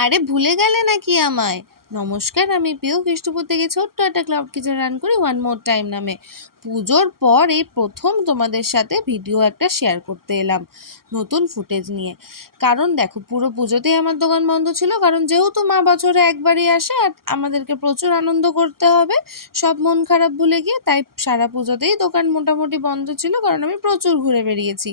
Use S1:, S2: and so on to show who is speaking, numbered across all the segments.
S1: আরে ভুলে গেলে নাকি আমায়? নমস্কার, আমি পিও কৃষ্ণপুর থেকে ছোট্ট একটা ক্লাউড কিচেন রান করি ওয়ান মোর টাইম নামে। পুজোর পর এই প্রথম তোমাদের সাথে ভিডিও একটা শেয়ার করতে এলাম নতুন ফুটেজ নিয়ে। কারণ দেখো, পুরো পুজোতেই আমার দোকান বন্ধ ছিল, কারণ যেহেতু মা বছরে একবারই আসে আর আমাদেরকে প্রচুর আনন্দ করতে হবে, সব মন খারাপ ভুলে গিয়ে, তাই সারা পুজোতেই দোকান মোটামুটি বন্ধ ছিল, কারণ আমি প্রচুর ঘুরে বেরিয়েছি।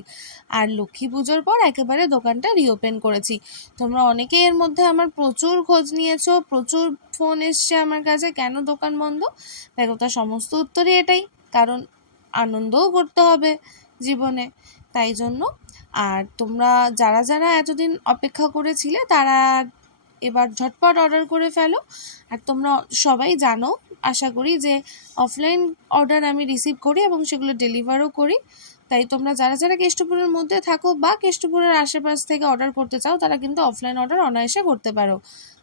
S1: আর লক্ষ্মী পুজোর পর একেবারে দোকানটা রিওপেন করেছি। তোমরা অনেকেই এর মধ্যে আমার প্রচুর খোঁজ নিয়েছো, প্রচুর ফোন এসছে আমার কাছে, কেন দোকান বন্ধ? দেখো, তার সমস্ত উত্তরই এটাই, কারণ আনন্দও করতে হবে জীবনে, তাই জন্য। আর তোমরা যারা যারা এতদিন অপেক্ষা করেছিলে, তারা এবার ঝটপট অর্ডার করে ফেলো। আর তোমরা সবাই জানো, আশা করি যে অফলাইন অর্ডার আমি রিসিভ করি এবং সেগুলো ডেলিভারও করি। তাই তোমরা যারা যারা কেষ্টপুরের মধ্যে থাকো বা কেষ্টপুরের আশেপাশ থেকে অর্ডার করতে চাও, তারা কিন্তু অফলাইন অর্ডার অনায়াসে করতে পারো।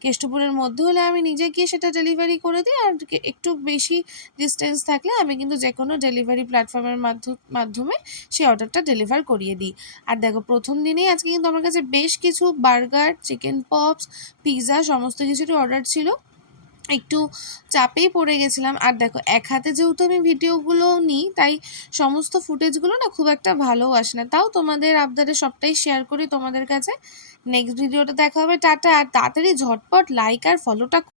S1: কেষ্টপুরের মধ্যে হলে আমি নিজে গিয়ে সেটা ডেলিভারি করে দিই আর একটু বেশি ডিস্টেন্স থাকলে আমি কিন্তু যে কোনো ডেলিভারি প্ল্যাটফর্মের মাধ্যমে সেই অর্ডারটা ডেলিভার করিয়ে দিই। আর দেখো, প্রথম দিনেই আজকে কিন্তু আমার কাছে বেশ কিছু বার্গার চিকেন পপস পিৎজা সমস্ত কিছুরই অর্ডার ছিল। একটু চাপেই পড়ে গেছিলাম। আর দেখো, এক হাতে যেহেতু আমি ভিডিওগুলো নিই, তাই সমস্ত ফুটেজগুলো না খুব একটা ভালো আসে না। তাও তোমাদের আপনাদের সবটাই শেয়ার করি তোমাদের কাছে। নেক্সট ভিডিওটা দেখা হবে, টাটা। আর তাড়াতাড়ি ঝটপট লাইক আর ফলোটা